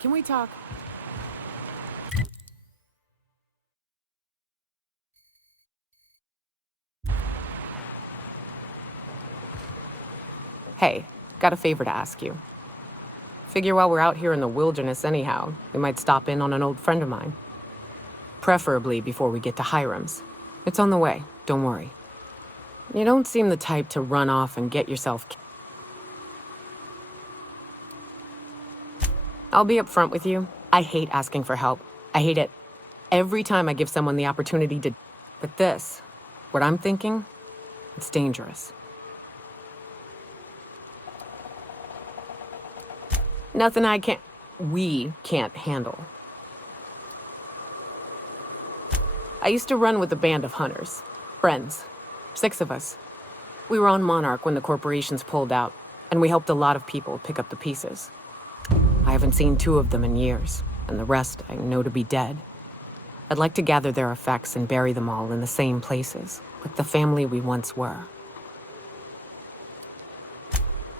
Can we talk? Hey, got a favor to ask you. Figure while we're out here in the wilderness anyhow, we might stop in on an old friend of mine. Preferably before we get to Hiram's. It's on the way, don't worry. You don't seem the type to run off and get yourself I'll be upfront with you. I hate asking for help. I hate it every time I give someone the opportunity to... But this, what I'm thinking, it's dangerous. Nothing we can't handle. I used to run with a band of hunters. Friends. 6 of us. We were on Monarch when the corporations pulled out, and we helped a lot of people pick up the pieces. I haven't seen 2 of them in years, and the rest I know to be dead. I'd like to gather their effects and bury them all in the same places, like the family we once were.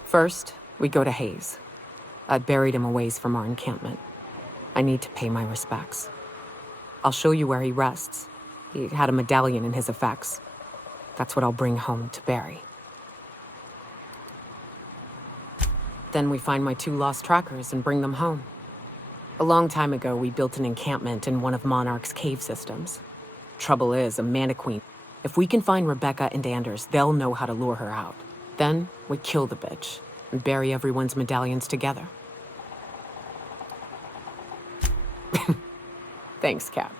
First, we go to Hayes. I buried him a ways from our encampment. I need to pay my respects. I'll show you where he rests. He had a medallion in his effects. That's what I'll bring home to bury. Then we find my 2 lost trackers and bring them home. A long time ago, we built an encampment in one of Monarch's cave systems. Trouble is, a mana queen. If we can find Rebecca and Anders, they'll know how to lure her out. Then we kill the bitch and bury everyone's medallions together. Thanks, Cap.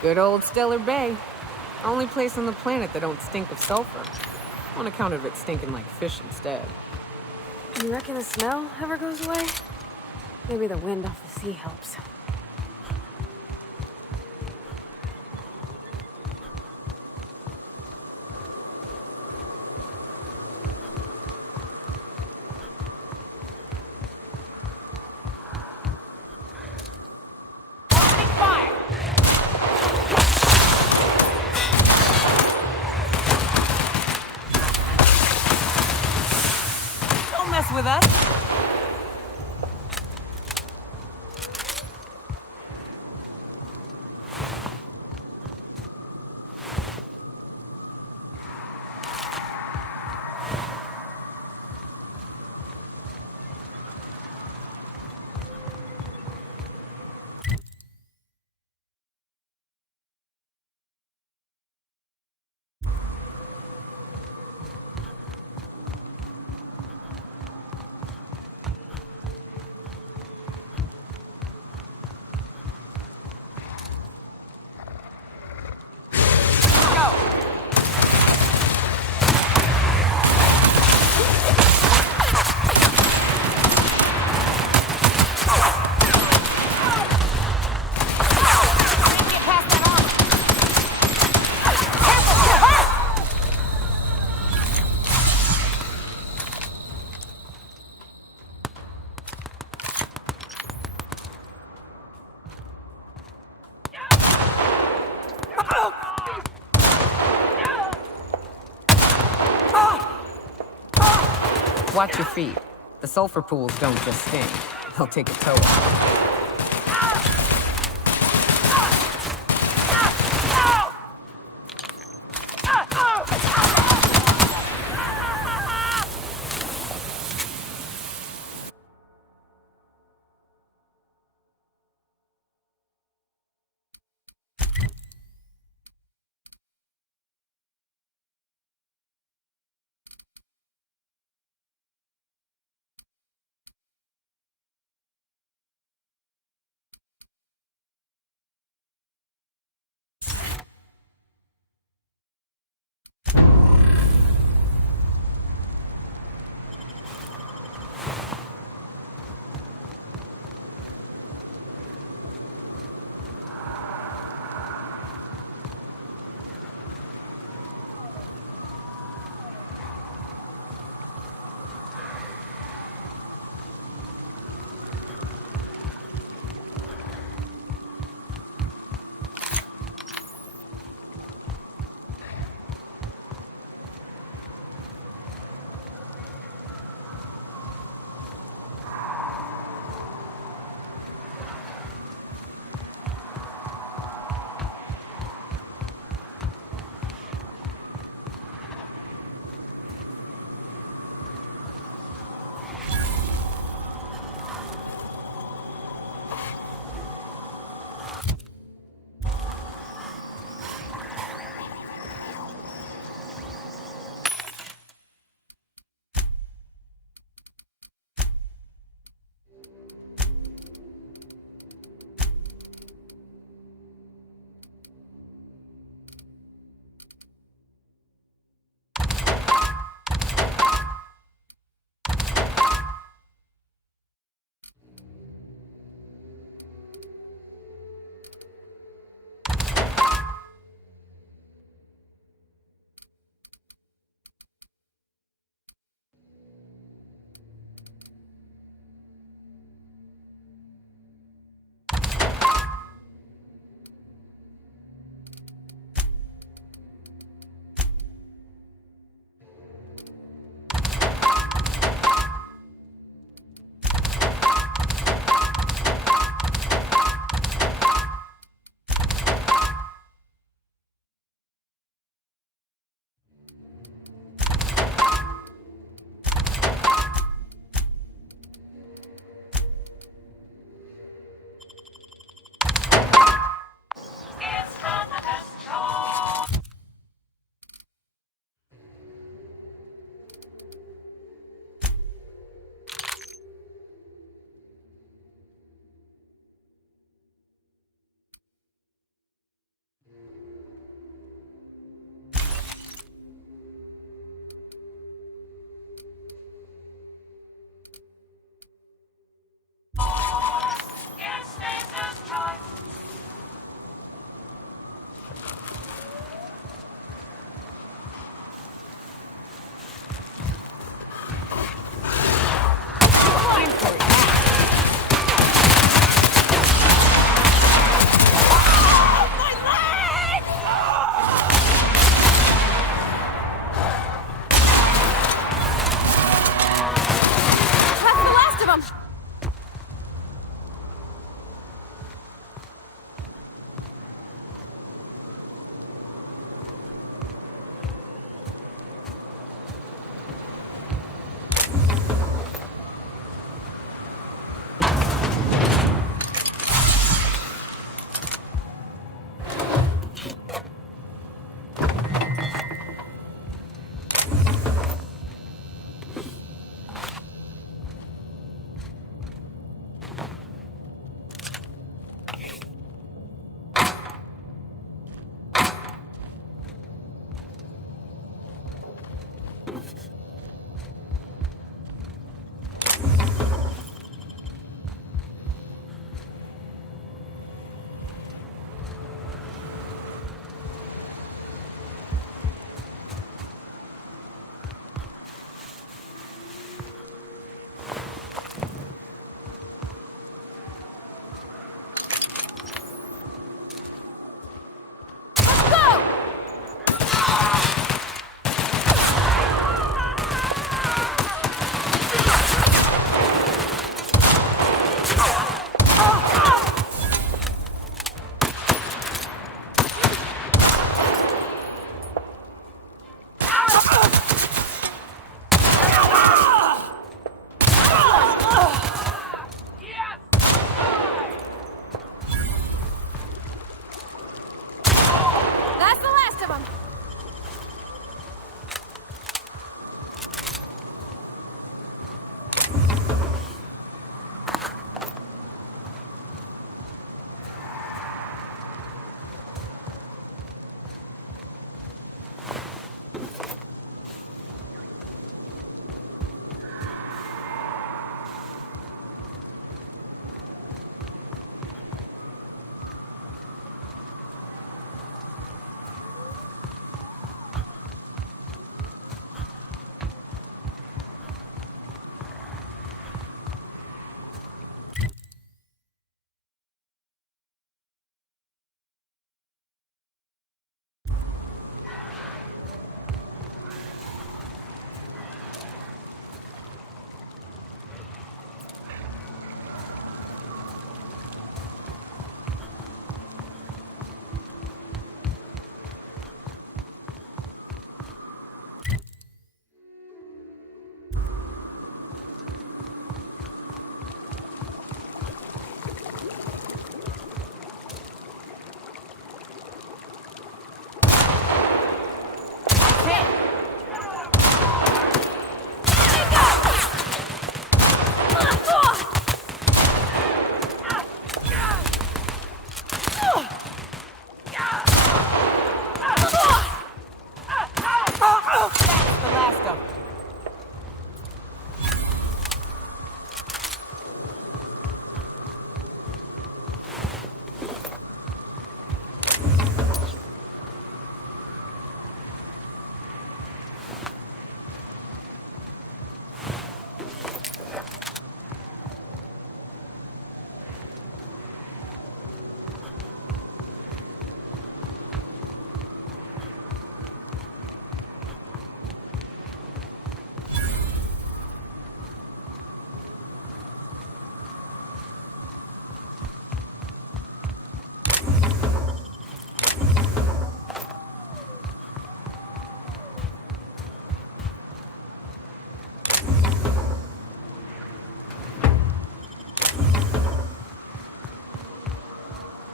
Good old Stellar Bay. Only place on the planet that don't stink of sulfur. On account of it stinking like fish instead. You reckon the smell ever goes away? Maybe the wind off the sea helps. Don't mess with us! Watch your feet. The sulfur pools don't just sting. They'll take a toe off.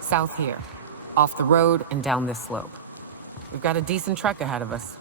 South here. Off the road and down this slope. We've got a decent trek ahead of us.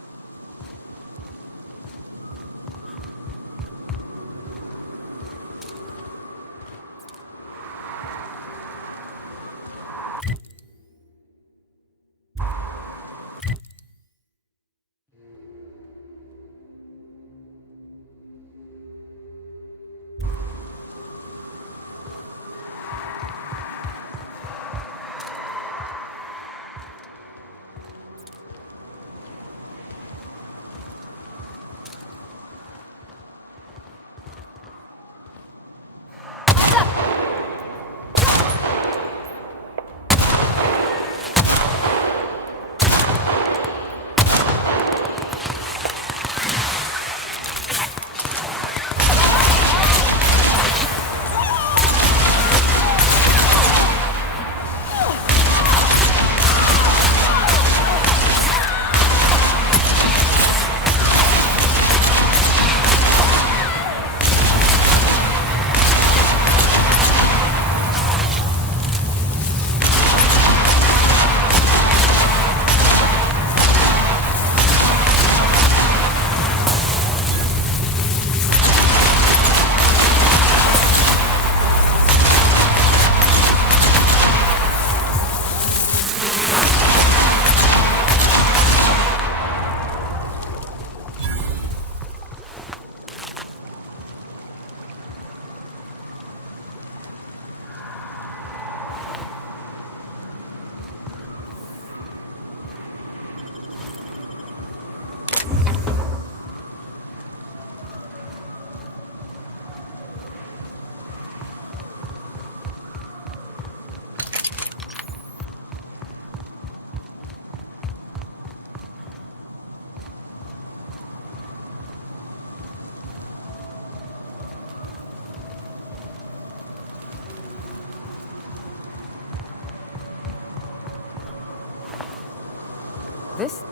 This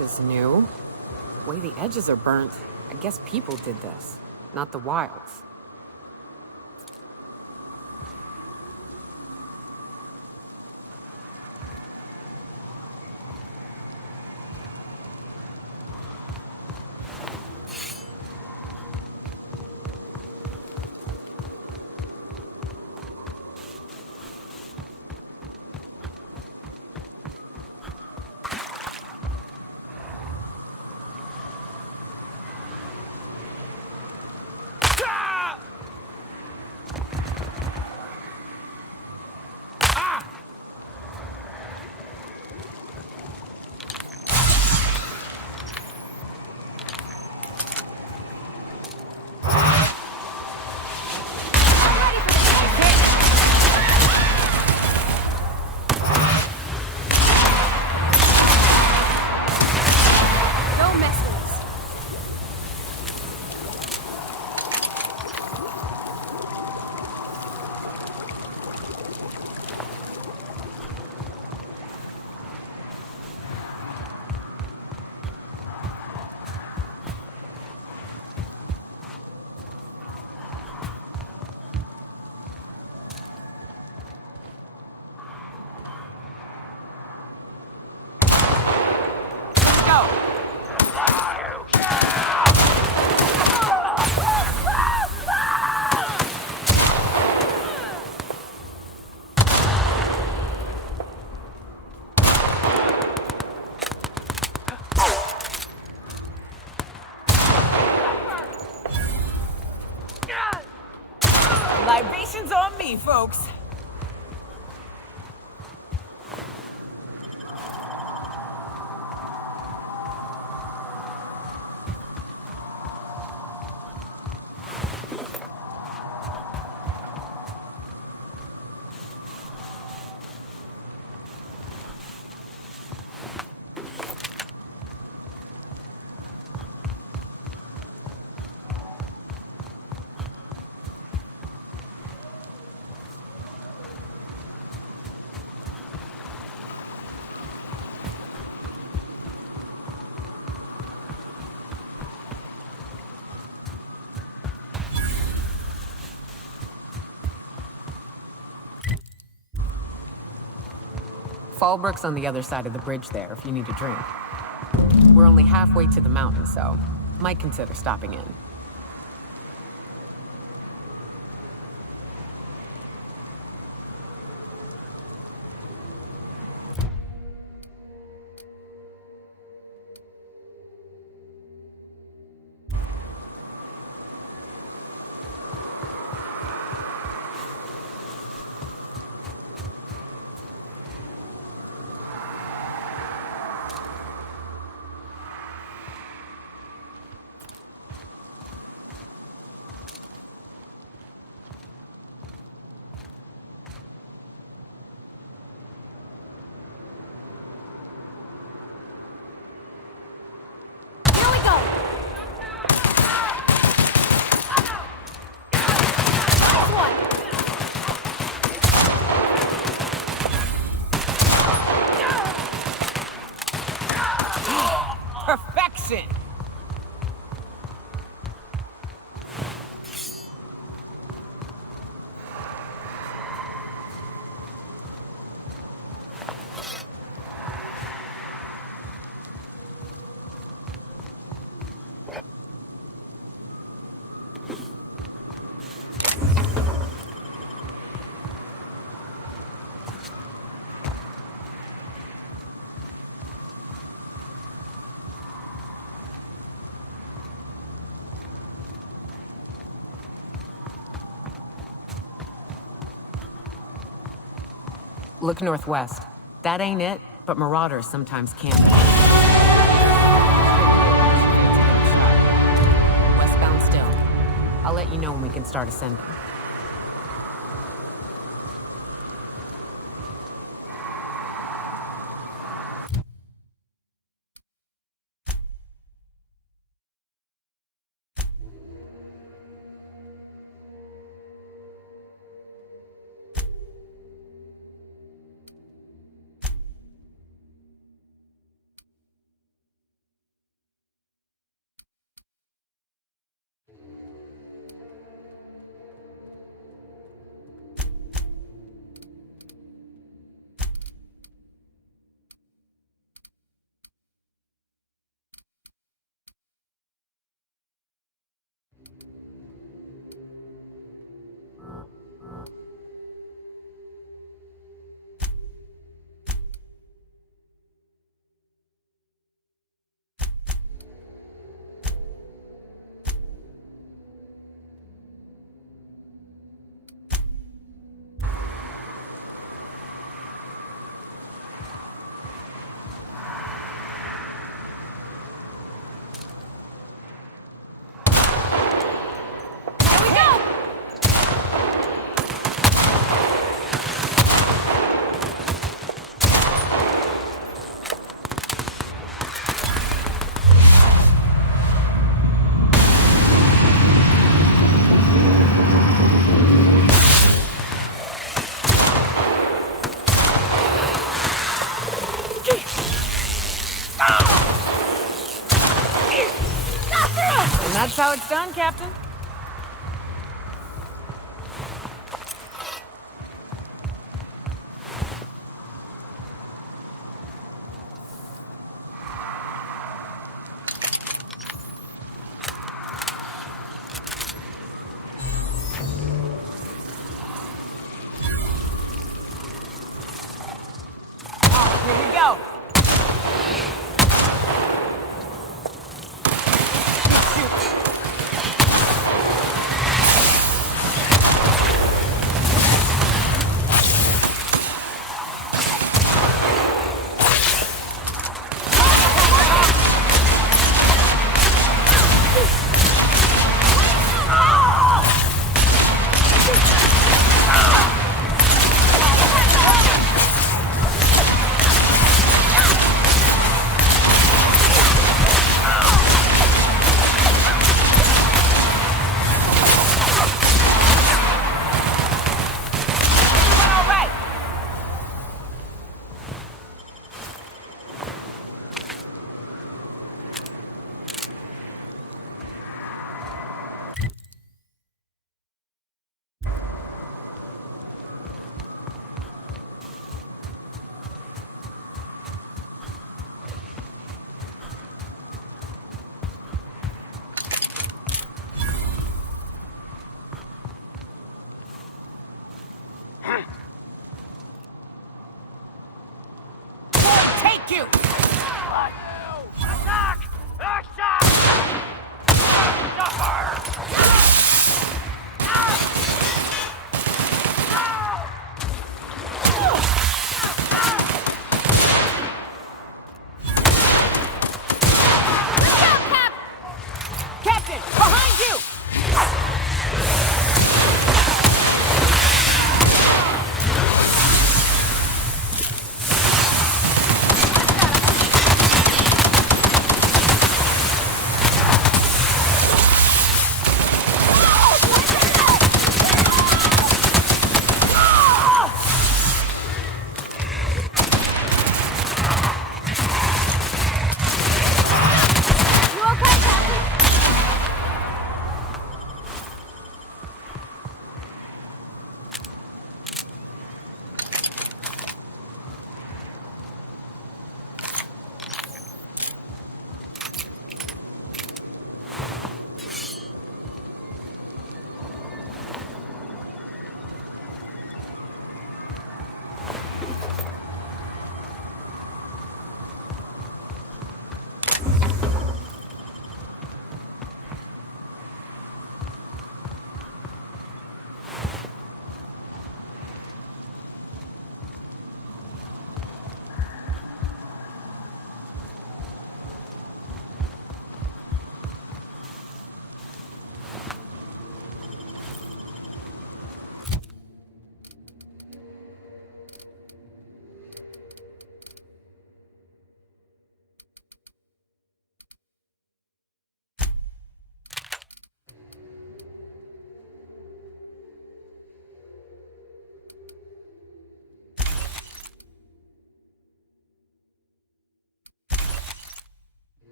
is new. The way the edges are burnt, I guess people did this, not the wilds. Libations on me, folks. Fallbrook's on the other side of the bridge there if you need a drink. We're only halfway to the mountain, so might consider stopping in. Here we go! Nice one! Perfection! Look northwest. That ain't it, but marauders sometimes can be. Westbound still. I'll let you know when we can start ascending. And that's how it's done, Captain. Here we go. Got you! Attack! Action! Suffer! Captain, behind you! You okay, Captain?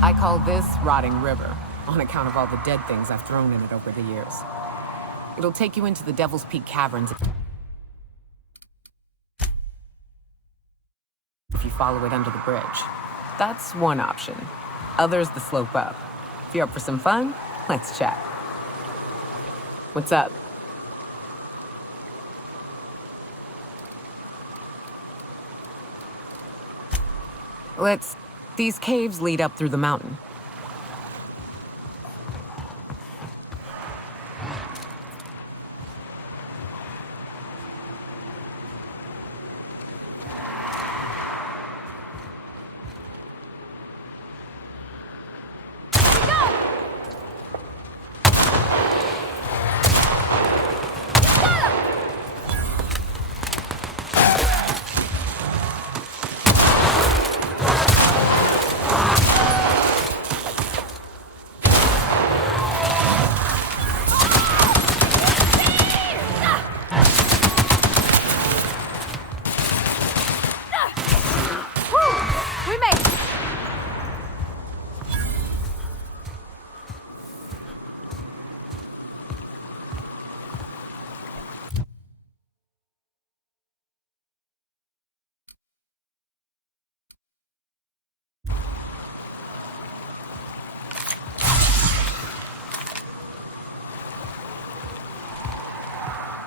I call this Rotting River, on account of all the dead things I've thrown in it over the years. It'll take you into the Devil's Peak Caverns if you follow it under the bridge. That's one option. Other's the slope up. If you're up for some fun, let's chat. What's up? These caves lead up through the mountain.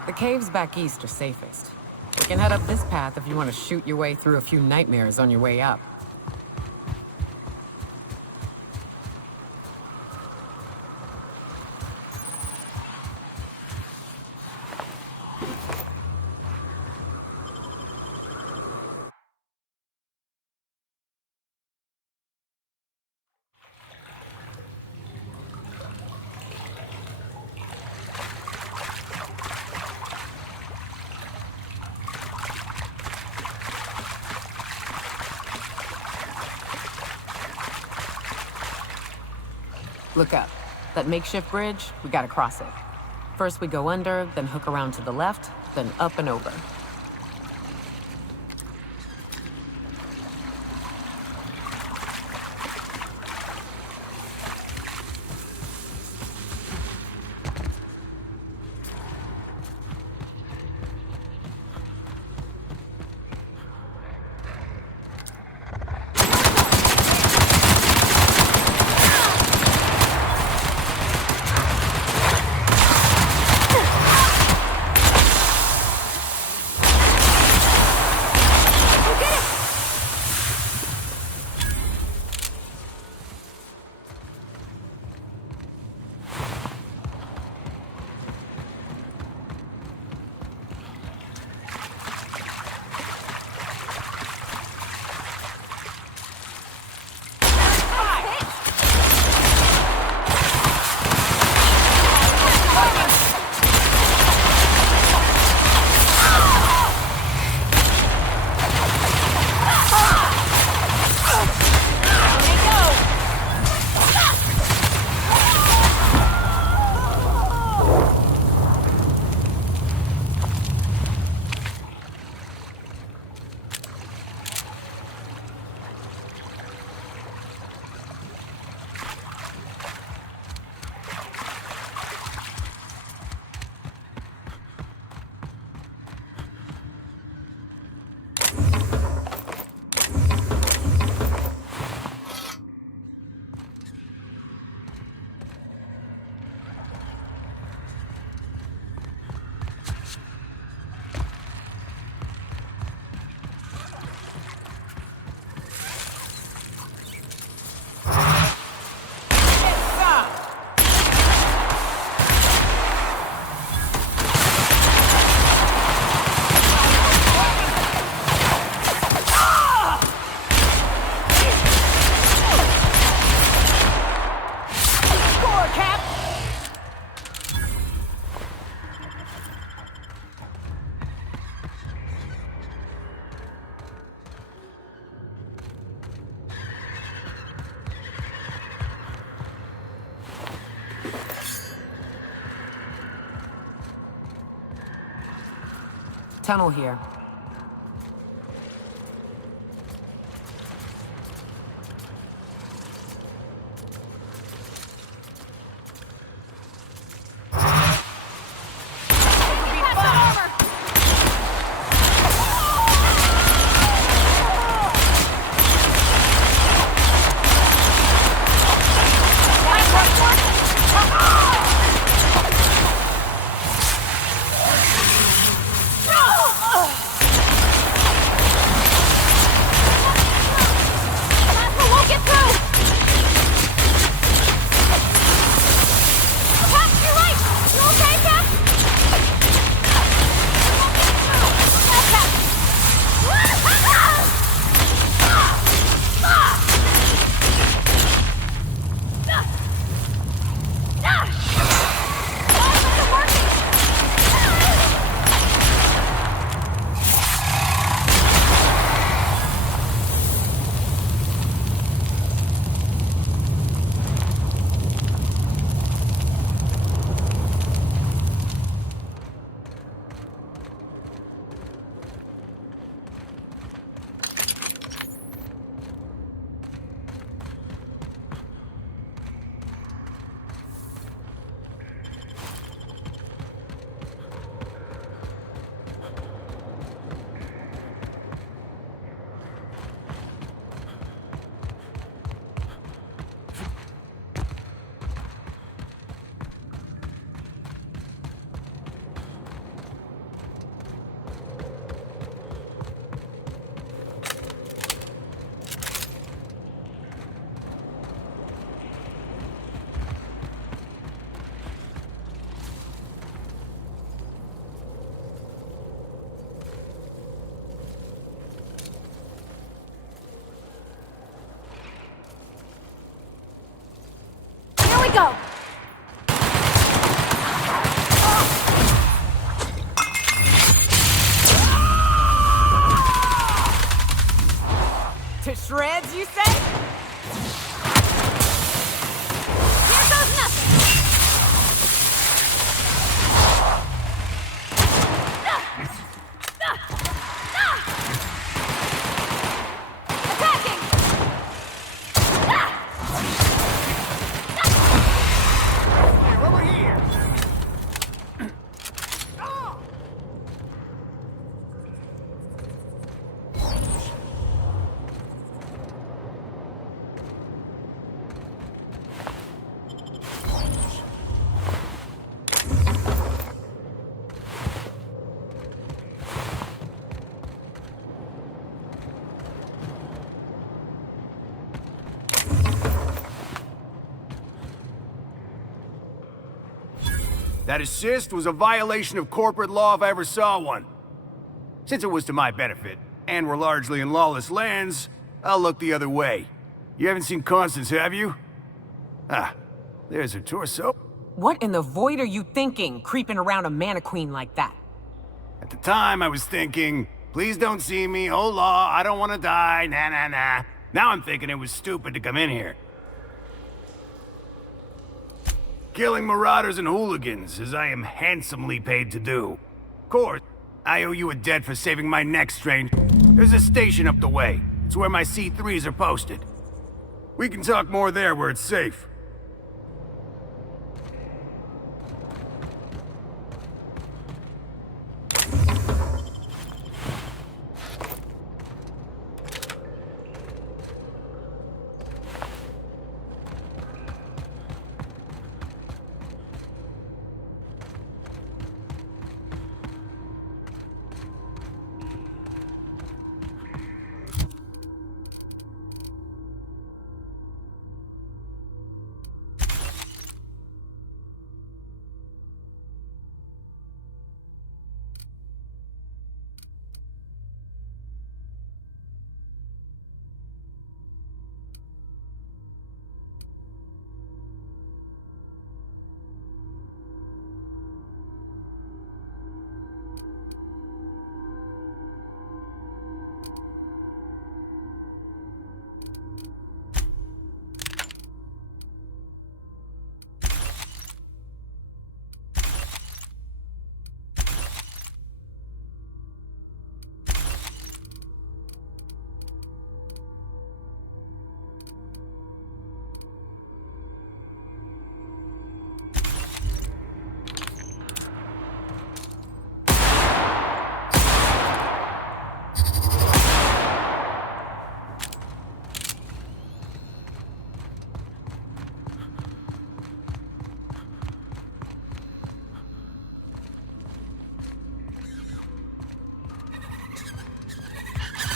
The caves back east are safest. We can head up this path if you want to shoot your way through a few nightmares on your way up. Look up. That makeshift bridge, we gotta cross it. First we go under, then hook around to the left, then up and over. Tunnel here. Go! To shreds, you say? Here goes That assist was a violation of corporate law if I ever saw one. Since it was to my benefit, and we're largely in lawless lands, I'll look the other way. You haven't seen Constance, have you? Ah, there's her torso. What in the void are you thinking, creeping around a mannequin like that? At the time, I was thinking, please don't see me, oh law, I don't want to die, nah nah nah. Now I'm thinking it was stupid to come in here. Killing marauders and hooligans, as I am handsomely paid to do. Of course, I owe you a debt for saving my neck, stranger. There's a station up the way. It's where my C3s are posted. We can talk more there where it's safe.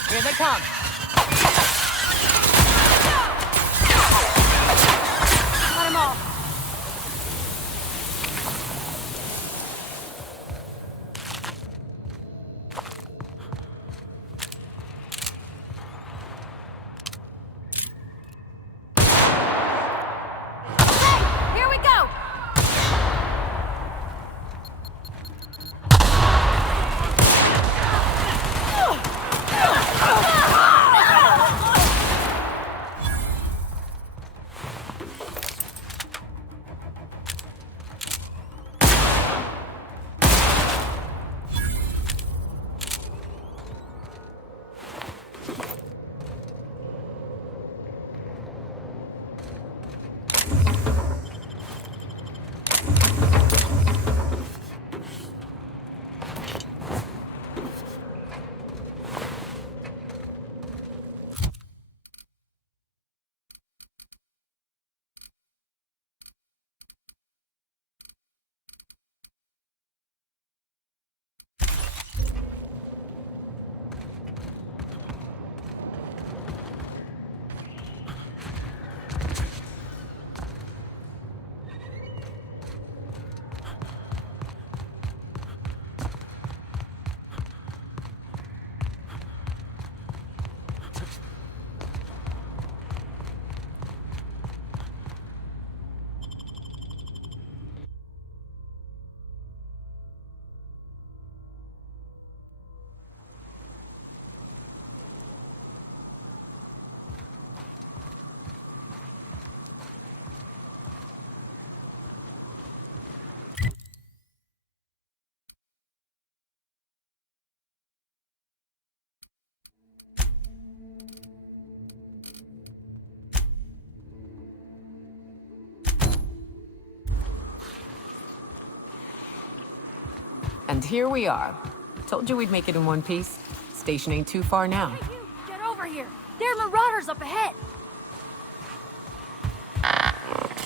Here they come. Cut him off. Hey, here we go. And here we are. Told you we'd make it in one piece. Station ain't too far now. Hey, you, get over here. There are marauders up ahead.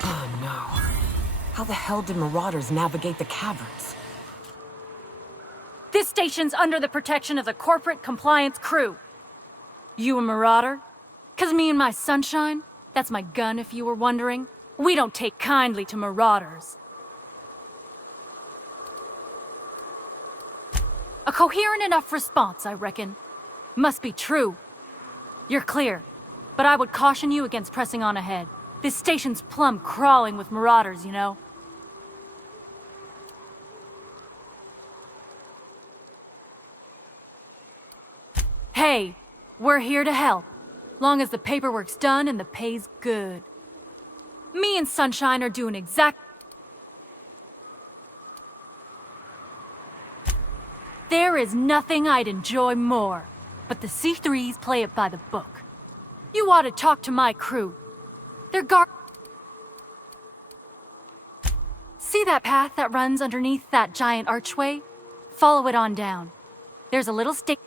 Oh no. How the hell did marauders navigate the caverns? This station's under the protection of the corporate compliance crew. You a marauder? 'Cause me and my sunshine, that's my gun if you were wondering, we don't take kindly to marauders. A coherent enough response, I reckon. Must be true. You're clear, but I would caution you against pressing on ahead. This station's plumb crawling with marauders, you know? Hey, we're here to help. Long as the paperwork's done and the pay's good. Me and Sunshine are doing There is nothing I'd enjoy more, but the C3s play it by the book. You ought to talk to my crew. They're See that path that runs underneath that giant archway? Follow it on down. There's a little stick.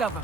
Of them.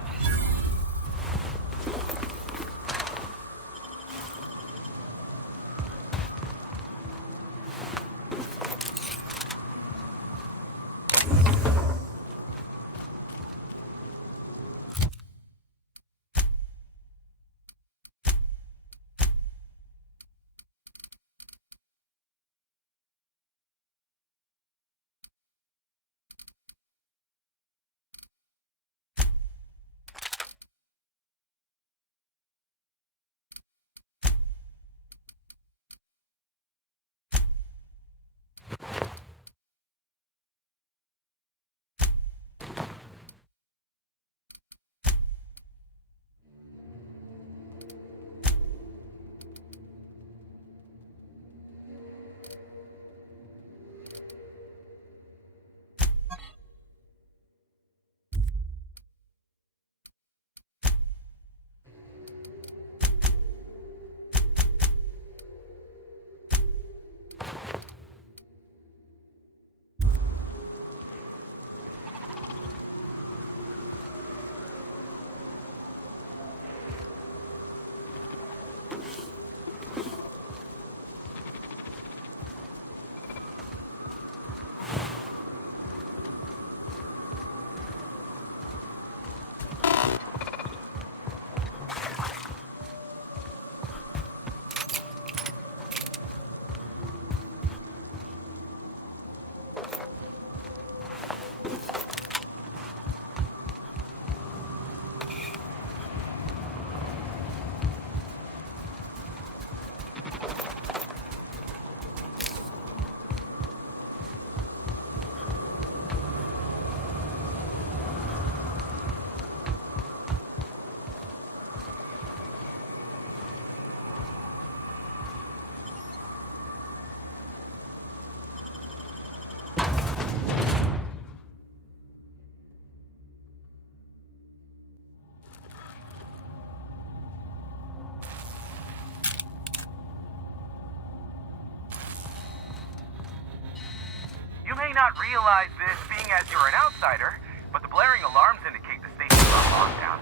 You may not realize this being as you're an outsider, but the blaring alarms indicate the station's on lockdown.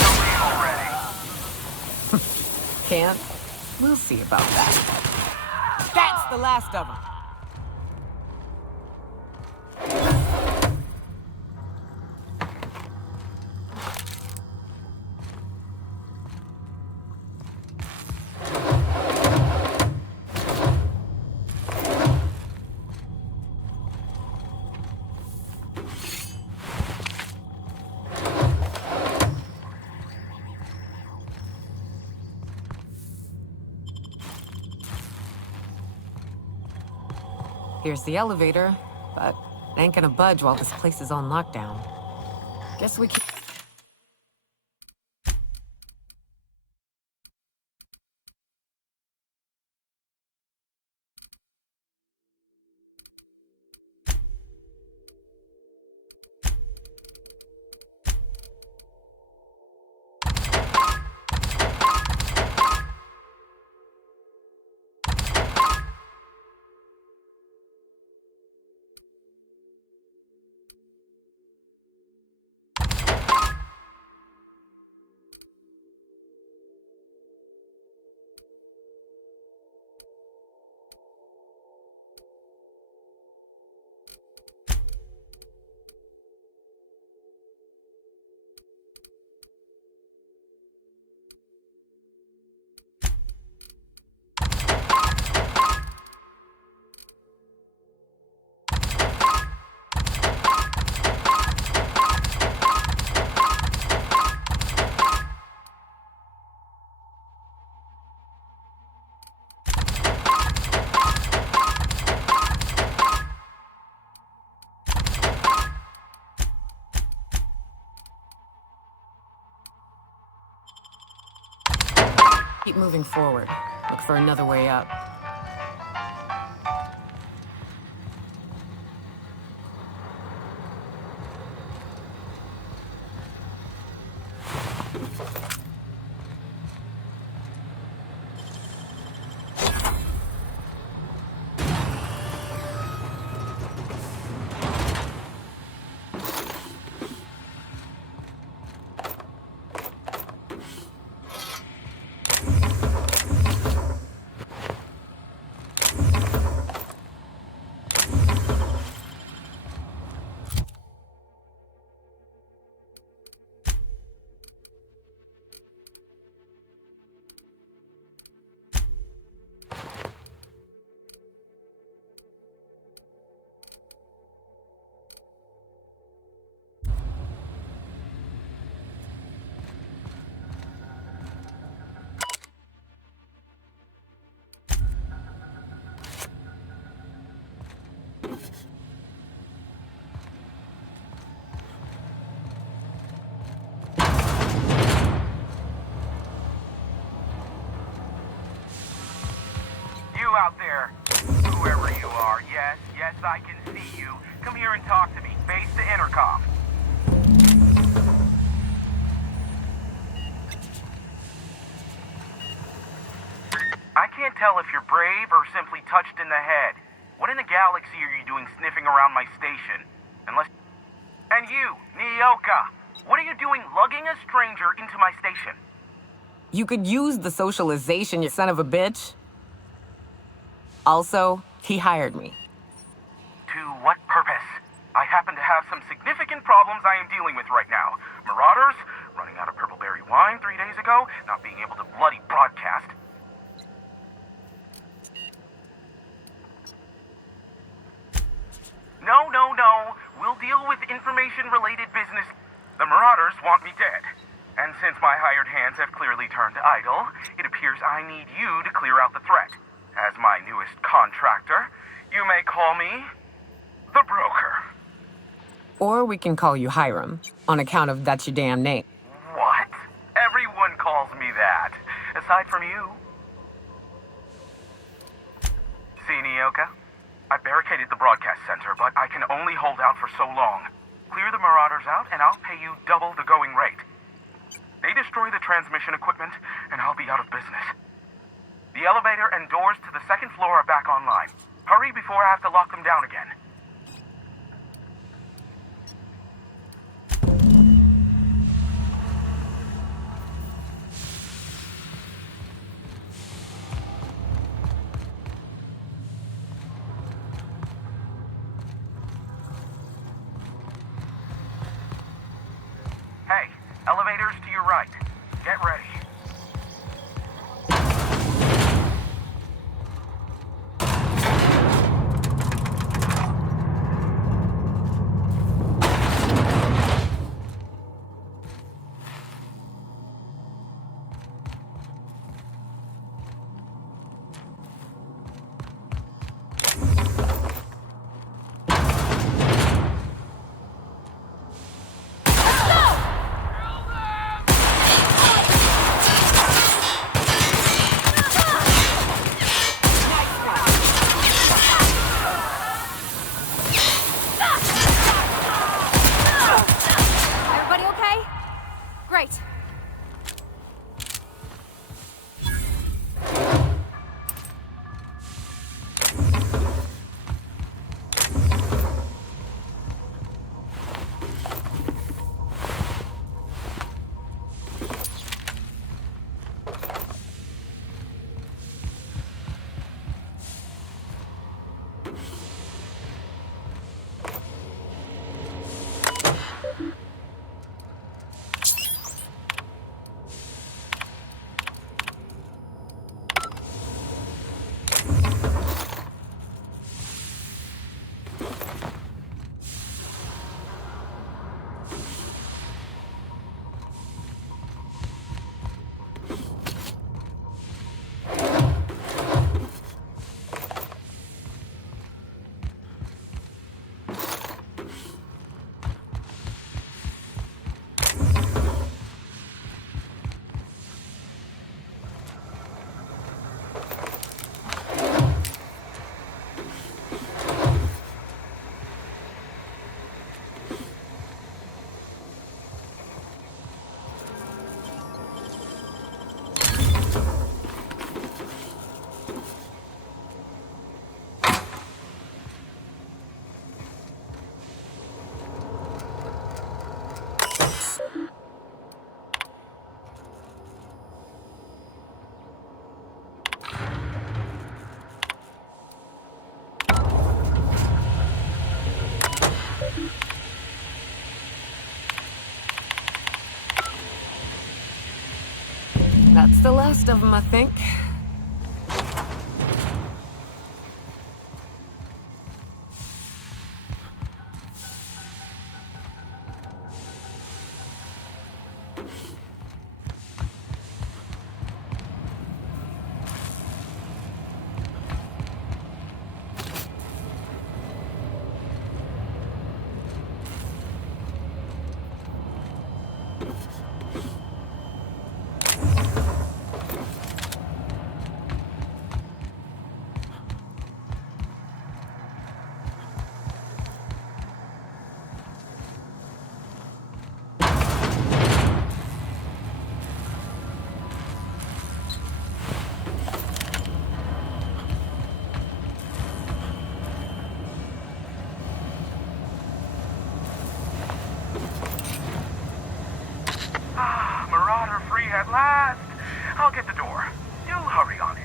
Don't leave already. Can't? We'll see about that. That's the last of them. Here's the elevator, but it ain't gonna budge while this place is on lockdown. Guess we can... Keep moving forward. Look for another way up. Out there, whoever you are, yes, I can see you. Come here and talk to me. Face the intercom. I can't tell if you're brave or simply touched in the head. What in the galaxy are you doing sniffing around my station? Unless... And you, Nyoka, what are you doing lugging a stranger into my station? You could use the socialization, you son of a bitch. Also, he hired me. To what purpose? I happen to have some significant problems I am dealing with right now. Marauders, running out of purple berry wine 3 days ago, not being able to bloody broadcast. No. We'll deal with information-related business. The Marauders want me dead. And since my hired hands have clearly turned idle, it appears I need you to clear out the threat. As my newest contractor, you may call me the broker. Or we can call you Hiram, on account of that's your damn name. What? Everyone calls me that, aside from you. See, Nyoka? I barricaded the broadcast center, but I can only hold out for so long. Clear the Marauders out, and I'll pay you double the going rate. They destroy the transmission equipment, and I'll be out of business. The elevator and doors to the second floor are back online. Hurry before I have to lock them down again. Hey, elevators to your right. Get ready. That's the last of them, I think. Marauder free at last. I'll get the door. You'll hurry on it.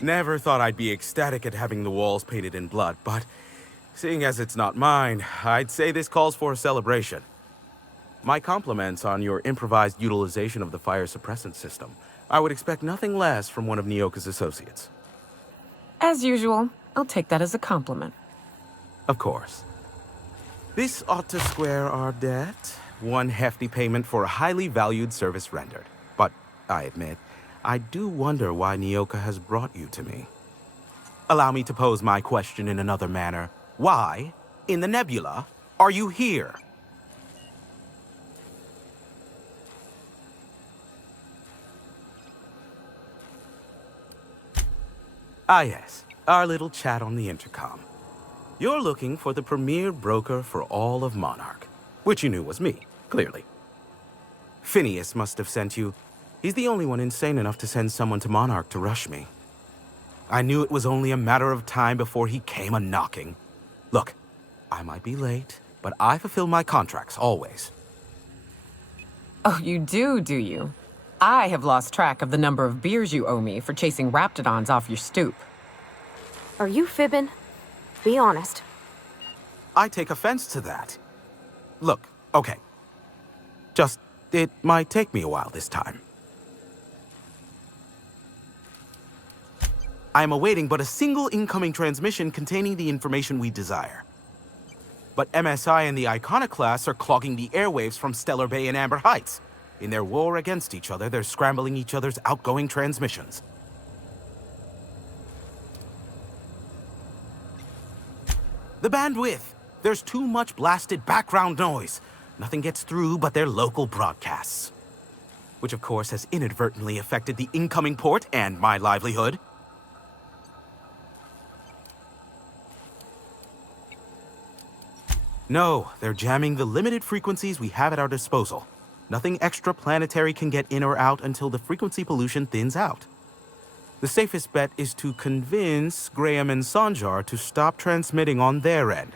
Never thought I'd be ecstatic at having the walls painted in blood, but seeing as it's not mine, I'd say this calls for a celebration. My compliments on your improvised utilization of the fire suppressant system. I would expect nothing less from one of Nyoka's associates. As usual, I'll take that as a compliment. Of course. This ought to square our debt. One hefty payment for a highly valued service rendered. But I admit, I do wonder why Nyoka has brought you to me. Allow me to pose my question in another manner. Why, in the nebula, are you here? Ah yes, our little chat on the intercom. You're looking for the premier broker for all of Monarch, which you knew was me, clearly. Phineas must have sent you. He's the only one insane enough to send someone to Monarch to rush me. I knew it was only a matter of time before he came a-knocking. Look, I might be late, but I fulfill my contracts, always. Oh, you do you? I have lost track of the number of beers you owe me for chasing raptidons off your stoop. Are you fibbing? Be honest. I take offense to that. Look, okay. Just, it might take me a while this time. I am awaiting but a single incoming transmission containing the information we desire. But MSI and the Iconoclasts are clogging the airwaves from Stellar Bay and Amber Heights. In their war against each other, they're scrambling each other's outgoing transmissions. The bandwidth! There's too much blasted background noise. Nothing gets through but their local broadcasts. Which of course has inadvertently affected the incoming port and my livelihood. No, they're jamming the limited frequencies we have at our disposal. Nothing extraplanetary can get in or out until the frequency pollution thins out. The safest bet is to convince Graham and Sanjar to stop transmitting on their end.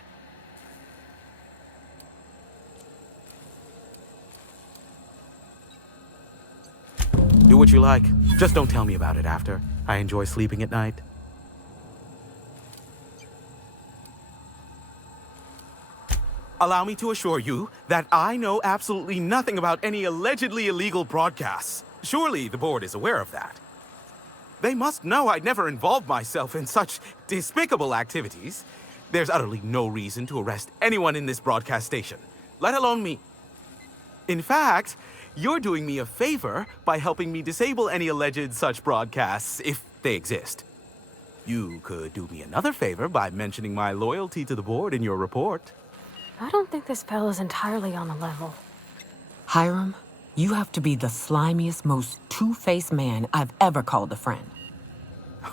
Do what you like. Just don't tell me about it after. I enjoy sleeping at night. Allow me to assure you that I know absolutely nothing about any allegedly illegal broadcasts. Surely the board is aware of that. They must know I'd never involved myself in such despicable activities. There's utterly no reason to arrest anyone in this broadcast station, let alone me. In fact, you're doing me a favor by helping me disable any alleged such broadcasts, if they exist. You could do me another favor by mentioning my loyalty to the board in your report. I don't think this fella's entirely on the level. Hiram, you have to be the slimiest, most two-faced man I've ever called a friend.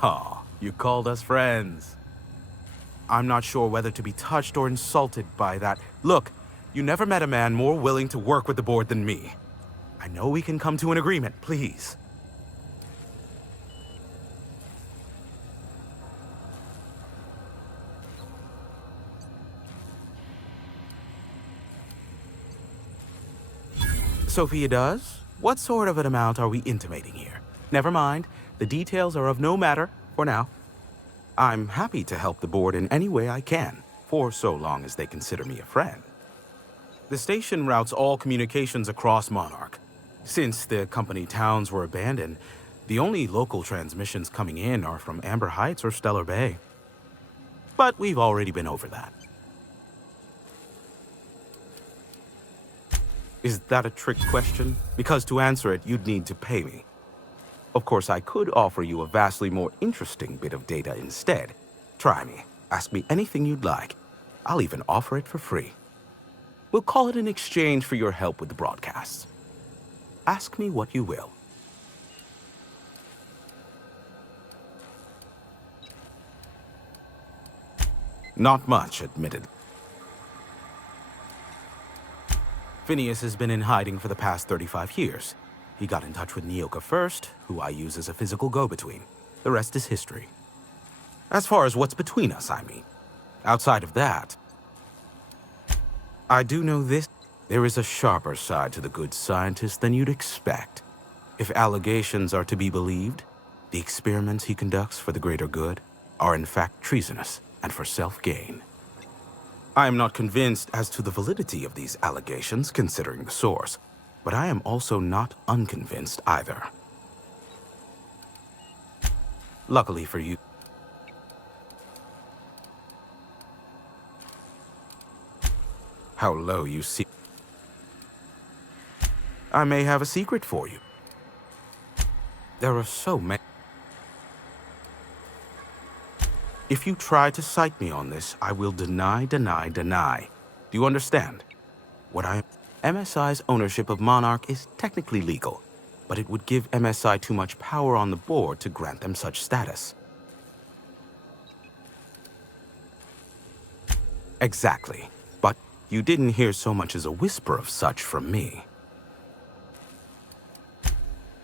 Oh, you called us friends. I'm not sure whether to be touched or insulted by that. Look, you never met a man more willing to work with the board than me. I know we can come to an agreement, please. Sophia does? What sort of an amount are we intimating here? Never mind. The details are of no matter for now. I'm happy to help the board in any way I can, for so long as they consider me a friend. The station routes all communications across Monarch. Since the company towns were abandoned, the only local transmissions coming in are from Amber Heights or Stellar Bay. But we've already been over that. Is that a trick question? Because to answer it, you'd need to pay me. Of course, I could offer you a vastly more interesting bit of data instead. Try me. Ask me anything you'd like. I'll even offer it for free. We'll call it an exchange for your help with the broadcasts. Ask me what you will. Not much, admitted. Phineas has been in hiding for the past 35 years. He got in touch with Nyoka first, who I use as a physical go-between. The rest is history. As far as what's between us, I mean. Outside of that, I do know this. There is a sharper side to the good scientist than you'd expect. If allegations are to be believed, the experiments he conducts for the greater good are in fact treasonous and for self-gain. I am not convinced as to the validity of these allegations, considering the source, but I am also not unconvinced either. Luckily for you, how low you see. I may have a secret for you. There are so many. If you try to cite me on this, I will deny. Do you understand? MSI's ownership of Monarch is technically legal, but it would give MSI too much power on the board to grant them such status. Exactly. But you didn't hear so much as a whisper of such from me.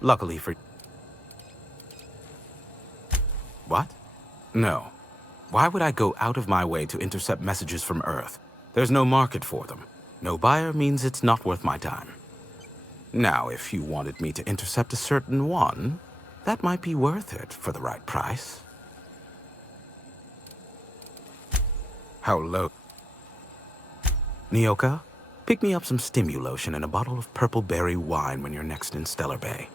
Luckily for... What? No. Why would I go out of my way to intercept messages from Earth? There's no market for them. No buyer means it's not worth my time. Now, if you wanted me to intercept a certain one, that might be worth it for the right price. How low? Nyoka, pick me up some Stimulotion and a bottle of purple berry wine when you're next in Stellar Bay.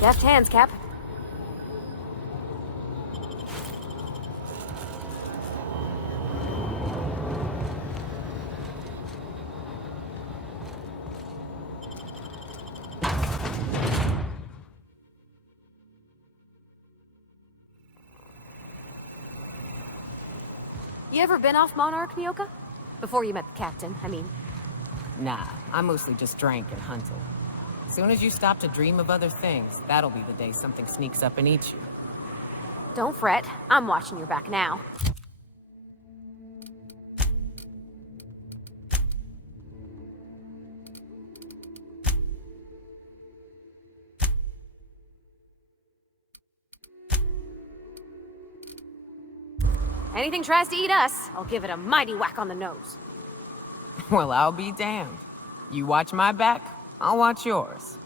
Deft hands, Cap. You ever been off Monarch, Nyoka? Before you met the captain, I mean. Nah, I mostly just drank and hunted. Soon as you stop to dream of other things, that'll be the day something sneaks up and eats you. Don't fret. I'm watching your back now. Anything tries to eat us, I'll give it a mighty whack on the nose. Well, I'll be damned. You watch my back, I'll watch yours.